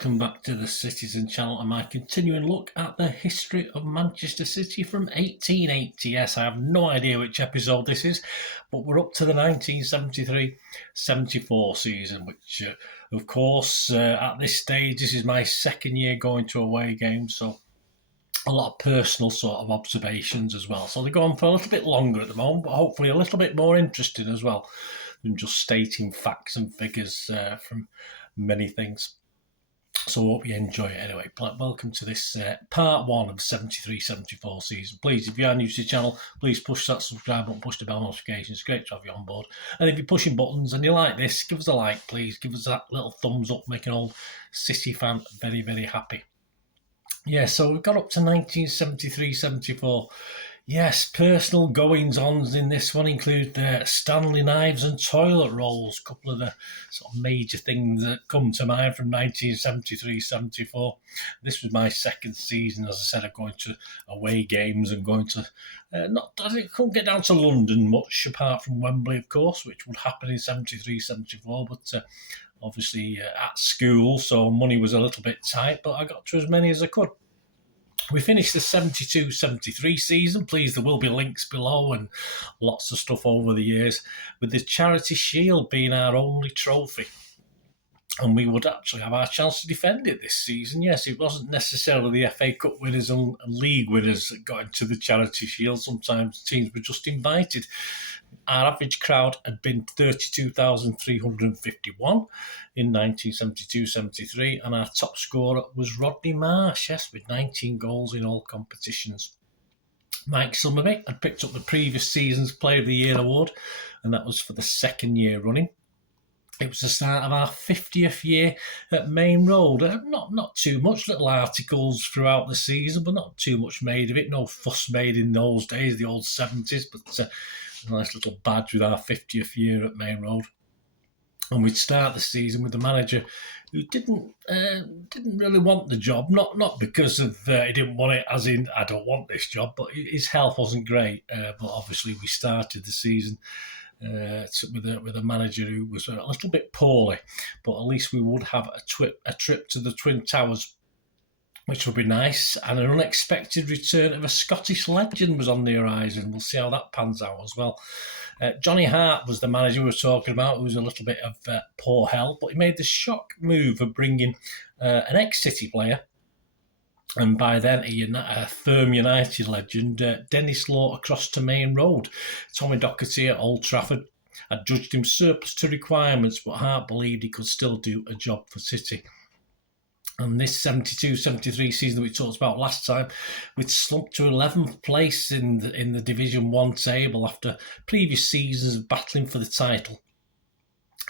welcome back to the Citizen channel and my continuing look at the history of Manchester City from 1880. Yes, I have no idea which episode this is, but we're up to the 1973-74 season, which, of course, at this stage, this is my second year going to away games, so a lot of personal sort of observations as well. So they go on for a little bit longer at the moment, but hopefully a little bit more interesting as well than just stating facts and figures from many things. So I hope you enjoy it anyway. Welcome to this part one of 73-74 season. Please, if you are new to the channel, please push that subscribe button, push the bell notifications. It's great to have you on board. And if you're pushing buttons and you like this, give us a like, please. Give us that little thumbs up, make an old City fan very, very happy. Yeah, so we've got up to 1973-74. Yes, personal goings-ons in this one include Stanley knives and toilet rolls, a couple of the sort of major things that come to mind from 1973-74. This was my second season, as I said, of going to away games and going to, I couldn't get down to London much, apart from Wembley, of course, which would happen in 73-74, but obviously at school, so money was a little bit tight, but I got to as many as I could. We finished the 72-73 season. Please, there will be links below and lots of stuff over the years, with the Charity Shield being our only trophy. And we would actually have our chance to defend it this season. Yes, it wasn't necessarily the FA Cup winners and league winners that got into the Charity Shield. Sometimes teams were just invited. Our average crowd had been 32,351 in 1972-73, and our top scorer was Rodney Marsh, yes, with 19 goals in all competitions. Mike Summerby had picked up the previous season's Player of the Year award, and that was for the second year running. It was the start of our 50th year at Main Road. Not too much, little articles throughout the season, but not too much made of it. No fuss made in those days, the old 70s, but a nice little badge with our 50th year at Main Road. And we'd start the season with a manager who didn't really want the job, not because of he didn't want it, as in I don't want this job, but his health wasn't great. But obviously we started the season with a manager who was a little bit poorly, but at least we would have a trip to the Twin Towers, which would be nice, and an unexpected return of a Scottish legend was on the horizon. We'll see how that pans out as well. Johnny Hart was the manager we were talking about, who was a little bit of poor health, but he made the shock move of bringing an ex-City player, and by then a firm United legend, Dennis Law, across to Main Road. Tommy Docherty at Old Trafford had judged him surplus to requirements, but Hart believed he could still do a job for City. And this 72-73 season that we talked about last time, we'd slumped to 11th place in the Division 1 table after previous seasons of battling for the title.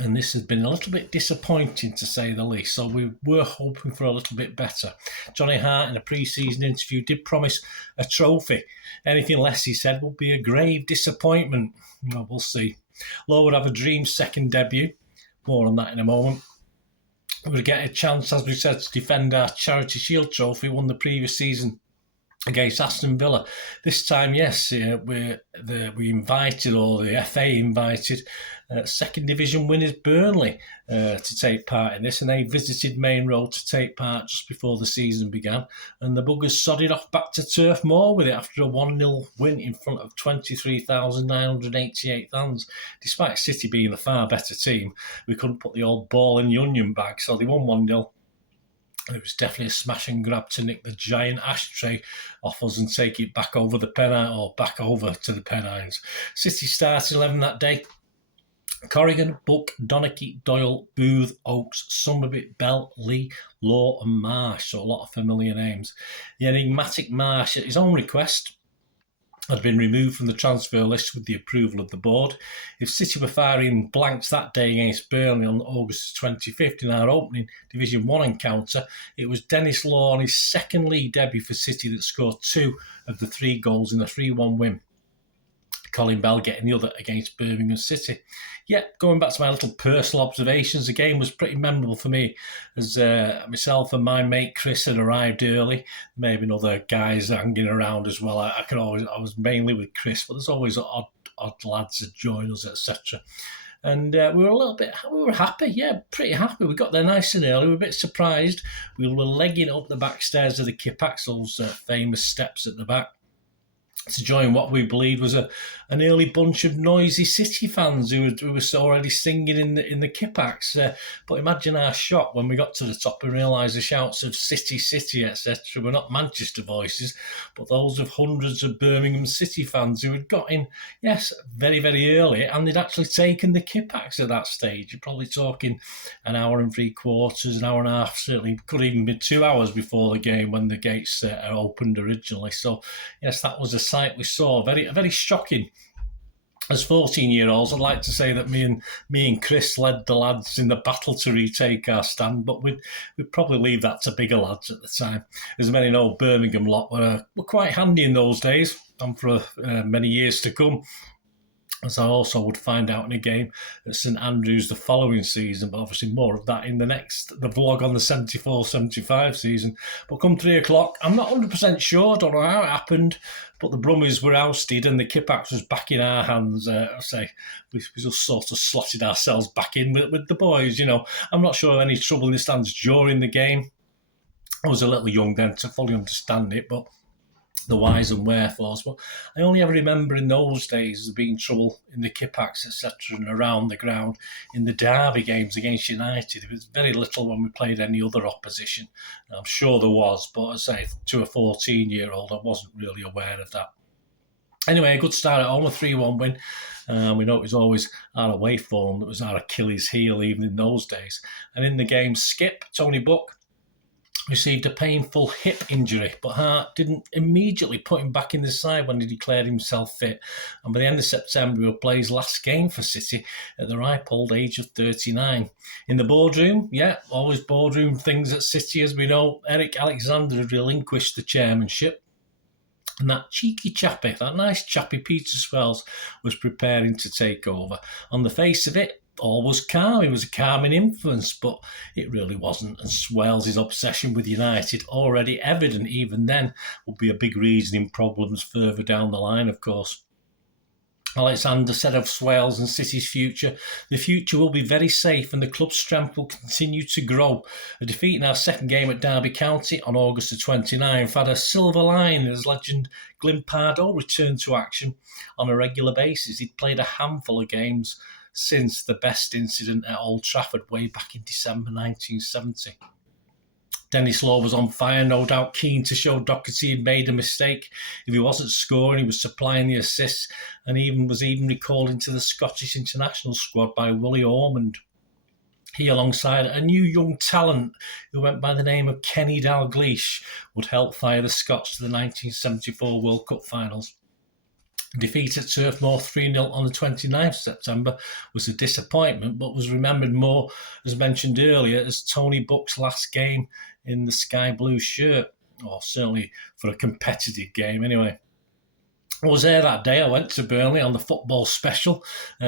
And this has been a little bit disappointing, to say the least, so we were hoping for a little bit better. Johnny Hart, in a pre-season interview, did promise a trophy. Anything less, he said, would be a grave disappointment. Well, we'll see. Lowe would have a dream second debut. More on that in a moment. We would get a chance, as we said, to defend our Charity Shield trophy won the previous season against Aston Villa. This time, yes, we invited, or the FA invited, second division winners Burnley to take part in this, and they visited Main Road to take part just before the season began, and the Buggers sodded off back to Turf Moor with it after a 1-0 win in front of 23,988 fans. Despite City being the far better team, we couldn't put the old ball in the onion bag, so they won 1-0. It was definitely a smash and grab to nick the giant ashtray off us and take it back over the Pennines, or back over to the Pennines. City started 11 that day. Corrigan, Buck, Donachie, Doyle, Booth, Oakes, Summerby, Bell, Lee, Law and Marsh. So a lot of familiar names. The enigmatic Marsh, at his own request, had been removed from the transfer list with the approval of the board. If City were firing blanks that day against Burnley on August 25th in our opening Division 1 encounter, it was Dennis Law on his second league debut for City that scored 2 of the 3 goals in a 3-1 win. Colin Bell getting the other against Birmingham City. Yeah, going back to my little personal observations, the game was pretty memorable for me, as myself and my mate Chris had arrived early. Maybe other guys hanging around as well. I was mainly with Chris, but there's always odd lads that join us, etc. And we were happy, yeah, pretty happy. We got there nice and early. We were a bit surprised. We were legging up the back stairs of the Kippax, those famous steps at the back, to join what we believed was an early bunch of noisy City fans who were already singing in the Kippax. But imagine our shock when we got to the top and realised the shouts of City, City, etc. were not Manchester voices, but those of hundreds of Birmingham City fans who had got in, yes, very, very early, and they'd actually taken the Kippax at that stage. You're probably talking an hour and 3/4, an hour and a half, certainly could even be 2 hours before the game when the gates opened originally. So, yes, that was a sight we saw, very shocking. As 14-year-olds, I'd like to say that me and Chris led the lads in the battle to retake our stand, but we'd probably leave that to bigger lads at the time. As many know, Birmingham lot were quite handy in those days, and for many years to come, as I also would find out in a game at St Andrews the following season, but obviously more of that in the vlog on the 74-75 season. But come 3 o'clock, I'm not 100% sure, don't know how it happened, but the Brummies were ousted and the Kippax was back in our hands. We just sort of slotted ourselves back in with the boys, I'm not sure of any trouble in the stands during the game. I was a little young then to fully understand it, but the whys and wherefores. But I only ever remember in those days there being trouble in the Kippax, etc., and around the ground in the derby games against United. There was very little when we played any other opposition. I'm sure there was, but as I say, to a 14-year-old, I wasn't really aware of that. Anyway, a good start at home, a 3-1 win. We know it was always our away form that was our Achilles heel, even in those days. And in the game, Skip, Tony Buck, received a painful hip injury, but Hart didn't immediately put him back in the side when he declared himself fit. And by the end of September, he will play his last game for City at the ripe old age of 39. In the boardroom, always boardroom things at City, as we know. Eric Alexander had relinquished the chairmanship. And that cheeky chappy, that nice chappy Peter Swells, was preparing to take over. On the face of it, all was calm. He was a calming influence, but it really wasn't. And Swells' obsession with United, already evident even then, would be a big reason in problems further down the line, of course. Alexander said of Swells and City's future, the future will be very safe and the club's strength will continue to grow. A defeat in our second game at Derby County on August the 29th had a silver line as legend Glyn Pardoe returned to action on a regular basis. He'd played a handful of games since the best incident at Old Trafford way back in December 1970. Dennis Law was on fire, no doubt keen to show Doherty had made a mistake. If he wasn't scoring, he was supplying the assists and was recalled into the Scottish international squad by Willie Ormond. He, alongside a new young talent who went by the name of Kenny Dalglish, would help fire the Scots to the 1974 World Cup finals. Defeat at Turf Moor 3-0 on the 29th of September was a disappointment, but was remembered more, as mentioned earlier, as Tony Buck's last game in the sky blue shirt, or certainly for a competitive game anyway. I was there that day. I went to Burnley on the football special.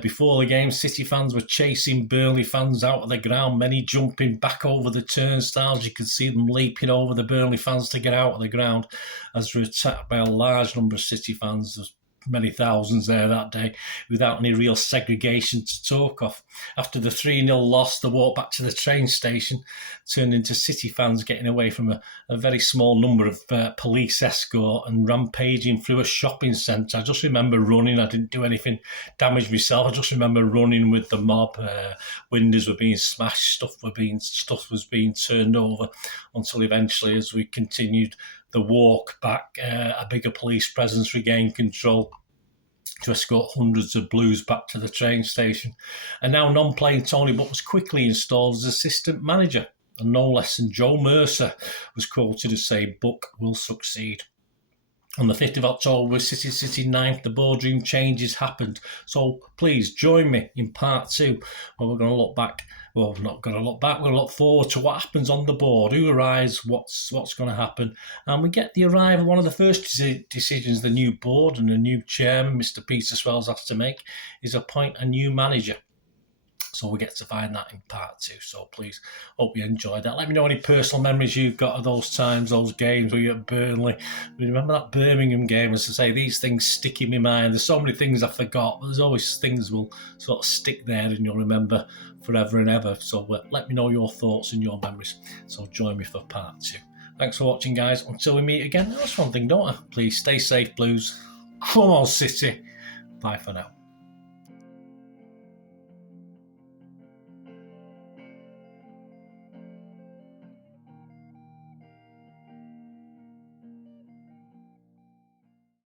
Before the game, City fans were chasing Burnley fans out of the ground, many jumping back over the turnstiles. You could see them leaping over the Burnley fans to get out of the ground as they were attacked by a large number of City fans. There's many thousands there that day without any real segregation to talk of. After the 3-0 loss, the walk back to the train station turned into City fans getting away from a very small number of police escort and rampaging through a shopping centre. I just remember running. I didn't do anything damage myself. I just remember running with the mob. Windows were being smashed, stuff was being turned over until eventually, as we continued the walk back, a bigger police presence regained control to escort hundreds of Blues back to the train station. And now non-playing Tony Buck was quickly installed as assistant manager, and no less than Joe Mercer was quoted as saying, "Buck will succeed." On the 5th of October, City 9th, the boardroom changes happened. So please join me in part 2, where we're going to look back. Well, we're not going to look back. We're going to look forward to what happens on the board, who arrives, what's going to happen. And we get the arrival. One of the first decisions the new board and the new chairman, Mr. Peter Swells, has to make is appoint a new manager. So we get to find that in part 2. So please, hope you enjoyed that. Let me know any personal memories you've got of those times, those games where you're at Burnley. Remember that Birmingham game? As I say, these things stick in my mind. There's so many things I forgot, but there's always things will sort of stick there and you'll remember forever and ever. So let me know your thoughts and your memories. So join me for part 2. Thanks for watching, guys. Until we meet again, that's one thing, don't I? Please stay safe, Blues. Come on, City. Bye for now.